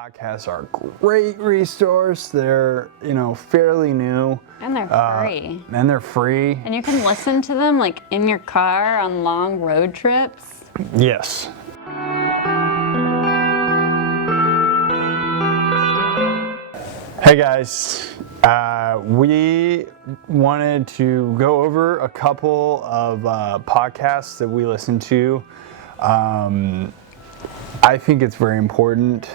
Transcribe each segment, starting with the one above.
Podcasts are great resource. They're, fairly new. And they're free. And you can listen to them like in your car on long road trips. Yes. Hey guys, we wanted to go over a couple of podcasts that we listen to. I think it's very important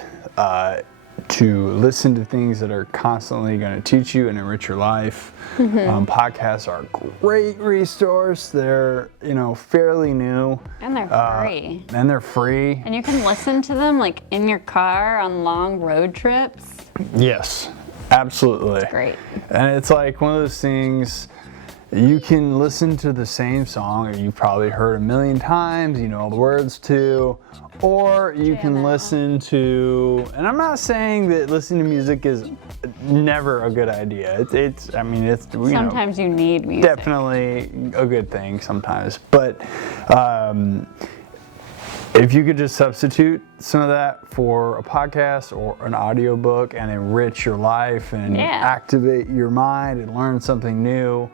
to listen to things that are constantly going to teach you and enrich your life. Podcasts are a great resource. They're, fairly new. And they're free. And you can listen to them like in your car on long road trips. Yes, absolutely. It's great. And it's like one of those things, you can listen to the same song that you've probably heard a million times, you know all the words to, or you can listen to, and I'm not saying that listening to music is never a good idea. Sometimes you need music. Definitely a good thing sometimes, but if you could just substitute some of that for a podcast or an audiobook and enrich your life and activate your mind and learn something new,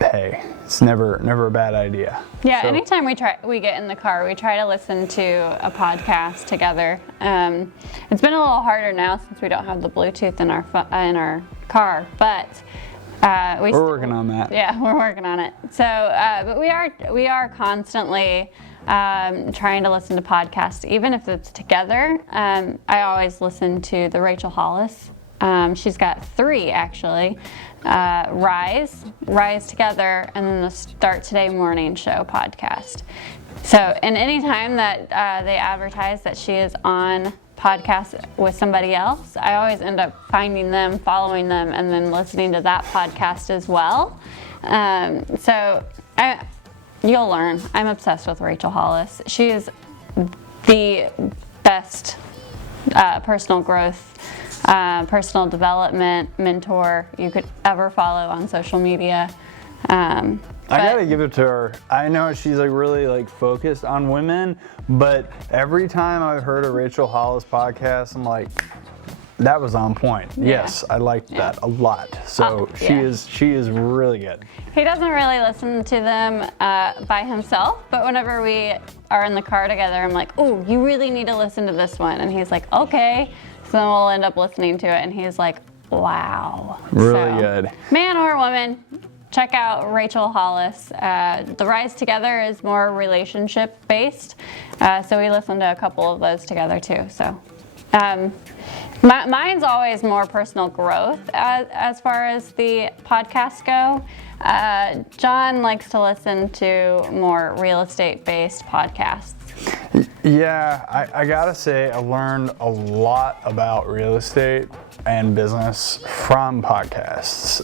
hey, it's never a bad idea. Yeah, so, anytime we get in the car, we try to listen to a podcast together. It's been a little harder now since we don't have the Bluetooth in our car, but we're working on that. Yeah, we're working on it. So, but we are constantly trying to listen to podcasts, even if it's together. I always listen to the Rachel Hollis. She's got 3 actually. Rise Together, and then the Start Today Morning Show podcast. So, and anytime that they advertise that she is on podcast with somebody else, I always end up finding them, following them, and then listening to that podcast as well. You'll learn. I'm obsessed with Rachel Hollis. She is the best personal growth, personal development mentor you could ever follow on social media. I gotta give it to her. I know she's really focused on women, but every time I've heard a Rachel Hollis podcast, I'm like, that was on point. Yeah. Yes, I liked that a lot. So she is really good. He doesn't really listen to them by himself, but whenever we are in the car together, I'm like, oh, you really need to listen to this one. And he's like, okay. So then we'll end up listening to it, and he's like, wow. Really good. Man or woman, check out Rachel Hollis. The Rise Together is more relationship-based, so we listen to a couple of those together too. So. Mine's always more personal growth as far as the podcasts go. John likes to listen to more real estate-based podcasts. Yeah, I gotta say I learned a lot about real estate and business from podcasts.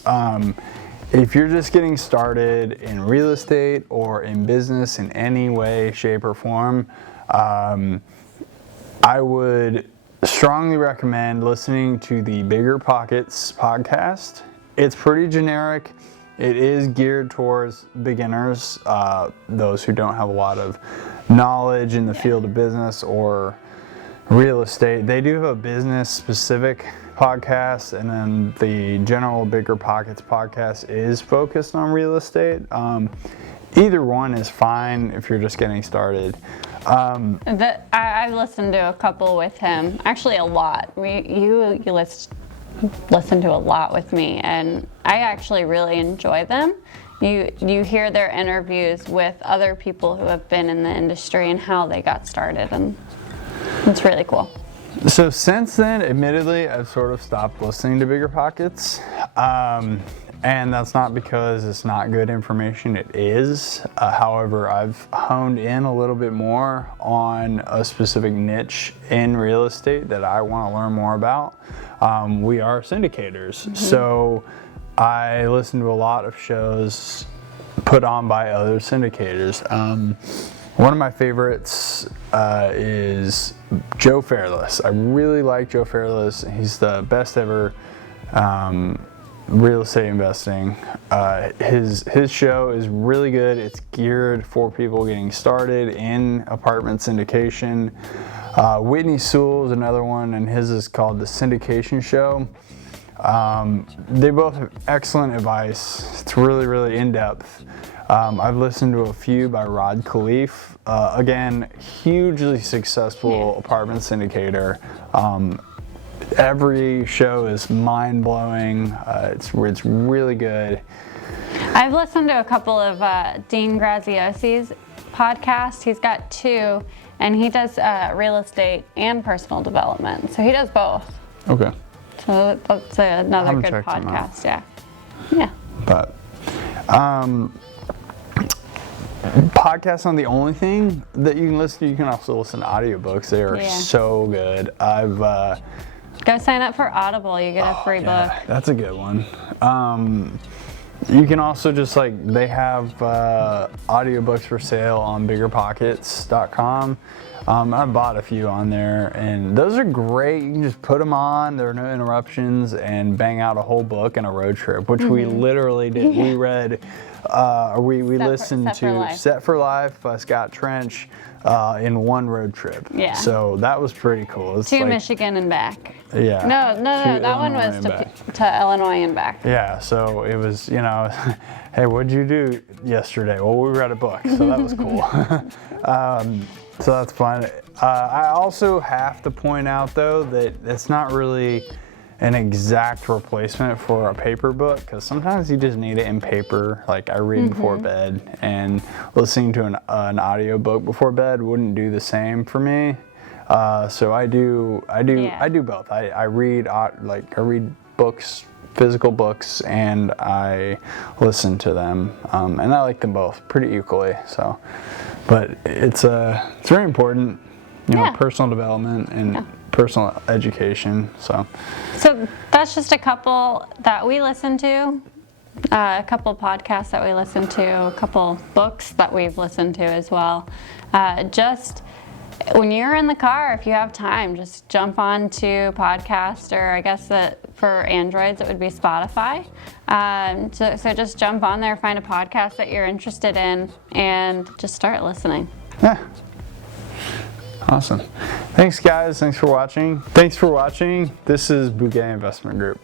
If you're just getting started in real estate or in business in any way, shape, or form, I would strongly recommend listening to the BiggerPockets podcast. It's pretty generic. It is geared towards beginners, those who don't have a lot of knowledge in the field of business or real estate. They do have a business-specific podcast, and then the general BiggerPockets podcast is focused on real estate. Either one is fine if you're just getting started. I've listened to a couple with him, actually a lot. You listen to a lot with me, and I actually really enjoy them. You hear their interviews with other people who have been in the industry and how they got started, and it's really cool. So since then, admittedly, I've sort of stopped listening to BiggerPockets. And that's not because it's not good information, it is. However, I've honed in a little bit more on a specific niche in real estate that I want to learn more about. We are syndicators, so I listen to a lot of shows put on by other syndicators. One of my favorites is Joe Fairless. I really like Joe Fairless. He's the best ever real estate investing. His show is really good. It's geared for people getting started in apartment syndication. Whitney Sewell is another one, and his is called The Syndication Show. They both have excellent advice. It's really, really in-depth. I've listened to a few by Rod Khleif. Again, hugely successful apartment syndicator. Every show is mind-blowing. It's really good. I've listened to a couple of Dean Graziosi's podcasts. He's got 2, and he does real estate and personal development. So he does both. Okay. So that's another haven't good checked them out. podcast. Yeah. Yeah. But podcasts aren't the only thing that you can listen to. You can also listen to audiobooks. They are so good. Go sign up for Audible. You get a free book. That's a good one. You can also just they have audiobooks for sale on BiggerPockets.com. I bought a few on there, and those are great. You can just put them on. There are no interruptions, and bang out a whole book in a road trip, which we literally did. We read, we listened to Set for Life by Scott Trench in one road trip. Yeah. So that was pretty cool. It's to Michigan and back. Yeah. No, that one was to Illinois and back. Yeah, so it was, hey, what'd you do yesterday? Well, we read a book, so that was cool. So that's fun. I also have to point out, though, that it's not really an exact replacement for a paper book, because sometimes you just need it in paper. Like I read before bed, and listening to an audiobook before bed wouldn't do the same for me. So I do both. I read books, physical books, and I listen to them, and I like them both pretty equally. So, but it's very important, personal development and personal education. So that's just a couple that we listen to, a couple podcasts that we listen to, a couple books that we've listened to as well. Just when you're in the car, if you have time, just jump on to podcast, or I guess that for Androids it would be Spotify. So just jump on there, find a podcast that you're interested in, and just start listening. Yeah. Awesome. Thanks, guys. Thanks for watching. This is Bouquet Investment Group.